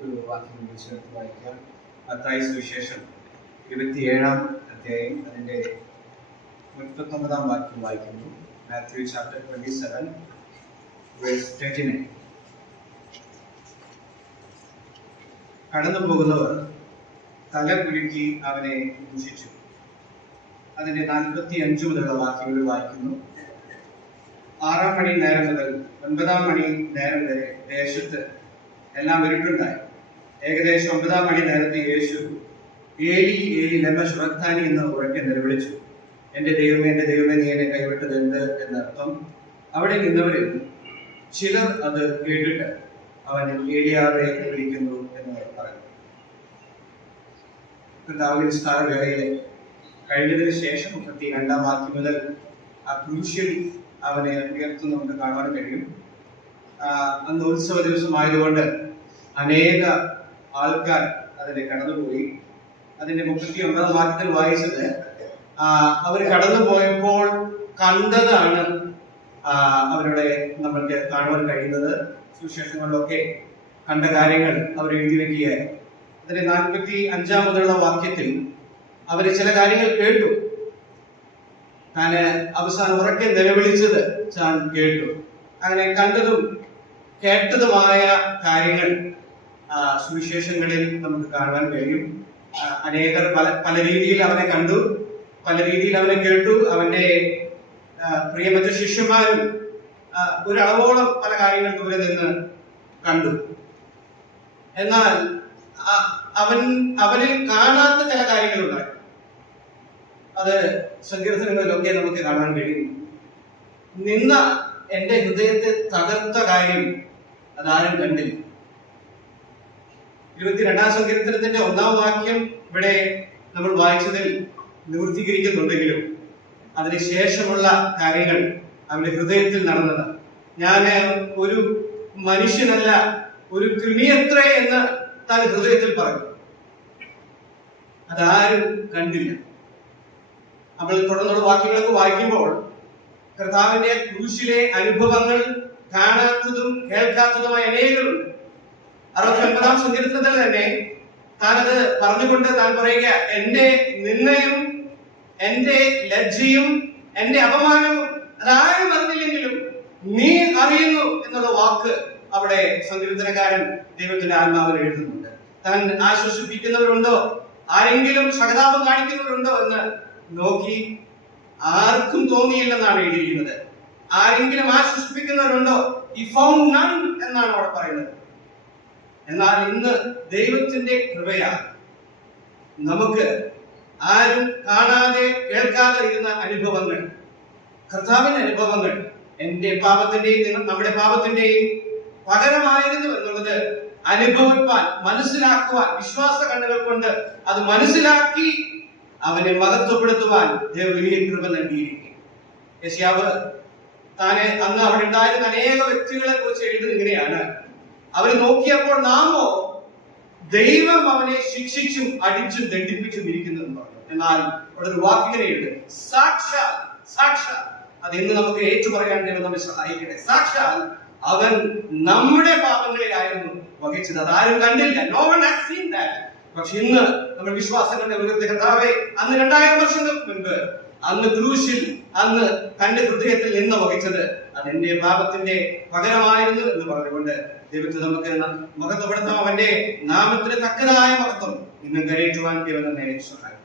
ഒരു വാക്യം ചേർത്ത് വായിക്കാം. മത്തായി സുവിശേഷം 27-ാം അധ്യായം അതിൻ്റെ 39-ാം വാക്യം വായിക്കുന്നു. Matthew chapter 27 verse 39. കടന്നു പോകുന്നവർ തല കുലുക്കി അവനെ ദുഷിച്ചു. അതിന്റെ 45 മുതലുള്ള വാക്യങ്ങൾ വായിക്കുന്നു. 6-ാം മണി നേരം മുതൽ 9-ാം മണി നേരം വരെ ദേശത്ത് എല്ലാം ഇരുട്ടുണ്ടായി. ഏകദേശം 9-ാം മണി നേരത്തെ യേശു ഏലി ഏലി ലമ ശുറക്താനി എന്ന് ഉറക്കെ നിലവിളിച്ചു. എന്റെ ദൈവമേ നീ എന്നെ കൈവിട്ടത് എന്ത് എന്നർത്ഥം. അവിടെ നിന്നവരിൽ ചിലർ അത് കേട്ടിട്ട് അവൻ ഏലിയാവെ വിളിക്കുന്നു എന്ന് പറഞ്ഞു. കർത്താവിന്റെ നിസ്കാരവേളയിലെ കഴിഞ്ഞതിന് ശേഷം 32-ാം വാക്യം മുതൽ ആ ക്രൂശിൽ അവനെ ഉയർത്തുന്ന നമുക്ക് കാണാൻ കഴിയും. അന്ന് ഉത്സവ ദിവസമായതുകൊണ്ട് അനേക ആൾക്കാർ അതിനെ കടന്നുപോയി. അതിന്റെ 39-ാം വാക്യത്തിൽ വായിച്ചത് അവർ കടന്നുപോയപ്പോൾ കണ്ടതാണ് അവരുടെ നമ്മൾക്ക് കാണുവാൻ കഴിയുന്നത്. സുവിശേഷങ്ങളിലൊക്കെ കണ്ട കാര്യങ്ങൾ അവർ എഴുതി വെക്കുകയായി. അതിന്റെ 45-ാം മുതലുള്ള വാക്യത്തിൽ അവര് ചില കാര്യങ്ങൾ കേട്ടു. താന് അവസാനം ഉറക്കെ നിലവിളിച്ചത് താൻ കേട്ടു. അങ്ങനെ കണ്ടതും കേട്ടതുമായ കാര്യങ്ങൾ സുവിശേഷങ്ങളിൽ നമുക്ക് കാണുവാൻ കഴിയും. അനേകർ പല രീതിയിൽ അവനെ കണ്ടു, പല രീതിയിൽ അവനെ കേട്ടു. അവന്റെ പ്രിയമറ്റ ശിഷ്യന്മാരും ഒരളവോളം പല കാര്യങ്ങൾ ദൂരെ നിന്ന് കണ്ടു. എന്നാൽ അവനിൽ കാണാത്ത ചില കാര്യങ്ങളുണ്ടായി. അത് സങ്കീർത്തനങ്ങളിലൊക്കെ നമുക്ക് കാണാൻ കഴിയും. നിന്ന എന്റെ ഹൃദയത്തെ തകർത്ത കാര്യം അതാരും കണ്ടില്ല. 22-ാം സങ്കീർത്തനത്തിന്റെ 1-ാം വാക്യം ഇവിടെ നമ്മൾ വായിച്ചതിൽ നിവൃത്തീകരിക്കുന്നുണ്ടെങ്കിലും അതിനുശേഷമുള്ള കാര്യങ്ങൾ അവന്റെ ഹൃദയത്തിൽ നടന്നത്. ഞാൻ ഒരു മനുഷ്യനല്ല, ഒരു കൃമിയത്രേ എന്ന് താൻ ഹൃദയത്തിൽ പറഞ്ഞു. അതാരും കണ്ടില്ല. നമ്മൾ തുടർന്നുള്ള വാക്യങ്ങളൊക്കെ വായിക്കുമ്പോൾ കർത്താവിന്റെ ക്രൂശിലെ അനുഭവങ്ങൾ കാണാത്തതും കേൾക്കാത്തതുമായ അനേകരുണ്ട്. 69-ാം സങ്കീർത്തനത്തിൽ തന്നെ താനത് പറഞ്ഞുകൊണ്ട് താൻ പറയുക, എന്റെ നിന്ദയും എന്റെ ലജ്ജയും എന്റെ അപമാനവും അതാരും അറിഞ്ഞില്ലെങ്കിലും നീ അറിയുന്നു എന്നുള്ള വാക്ക് അവിടെ സങ്കീർത്തനക്കാരൻ ദൈവത്തിന്റെ ആത്മാവിൽ എഴുതുന്നുണ്ട്. താൻ ആശ്വസിപ്പിക്കുന്നവരുണ്ടോ, ആരെങ്കിലും സഹതാപം കാണിക്കുന്നവരുണ്ടോ എന്ന് നോക്കി ആർക്കും തോന്നിയില്ലെന്നാണ് എഴുതിയിരിക്കുന്നത്. ആരെങ്കിലും ആശ്വസിപ്പിക്കുന്നവരുണ്ടോ, ഈ ഫൗണ്ട് നൺ എന്നാണ് അവിടെ പറയുന്നത്. എന്നാൽ ഇന്ന് ദൈവത്തിന്റെ കൃപയാൽ നമുക്ക് ആരും കാണാതെ കേൾക്കാതെ ഇരുന്ന അനുഭവങ്ങൾ, കർത്താവിന്റെ അനുഭവങ്ങൾ, എന്റെ പാപത്തിന്റെയും നമ്മുടെ പാപത്തിന്റെയും പകരമായിരുന്നു എന്നുള്ളത് അനുഭവിപ്പാൻ, മനസ്സിലാക്കുവാൻ, വിശ്വാസ കണ്ണുകൾ കൊണ്ട് അത് മനസ്സിലാക്കി അവനെ മഹത്വപ്പെടുത്തുവാൻ ദൈവം വലിയ കൃപ നൽകിയിരിക്കും. യെശയ്യാവ് താനെ അന്ന് അവിടെ ഉണ്ടായിരുന്ന അനേക വ്യക്തികളെ കുറിച്ച് എഴുതുന്നത് ഇങ്ങനെയാണ്: അവരെ നോക്കിയപ്പോൾ നാമോ ദൈവം അവനെ ശിക്ഷിച്ചും അടിച്ചും ദണ്ഡിപ്പിച്ചും ഇരിക്കുന്നു എന്ന് പറഞ്ഞു. എന്നാൽ അവിടെ ഒരു വാക്കിങ്ങനെയുണ്ട്, സാക്ഷാൽ. അത് ഇന്ന് നമുക്ക് ഏറ്റുപറയാൻ ദൈവം നമ്മെ സഹായിക്കട്ടെ. സാക്ഷാൽ അവൻ നമ്മുടെ പാപങ്ങളിലായിരുന്നു വഹിച്ചത്, അതാരും കണ്ടില്ല. No one has seen that. പക്ഷെ ഇന്ന് നമ്മൾ വിശ്വാസങ്ങളുടെ ഉയർത്തി കർത്താവേ, അന്ന് 2000 വർഷങ്ങൾക്ക് മുൻപ് അന്ന് ക്രൂശിൽ അന്ന് തന്റെ ഹൃദയത്തിൽ നിന്ന് വഹിച്ചത് അതെന്റെ പാപത്തിന്റെ പകരമായിരുന്നു എന്ന് പറഞ്ഞുകൊണ്ട് ദൈവത്തെ നമുക്ക് മഹത്വപ്പെടുത്താം. അവന്റെ നാമത്തിന് തക്കതായ മഹത്വം ഇന്നും കരയേറ്റുവാൻ ദൈവം നമ്മെ സഹായിക്കും.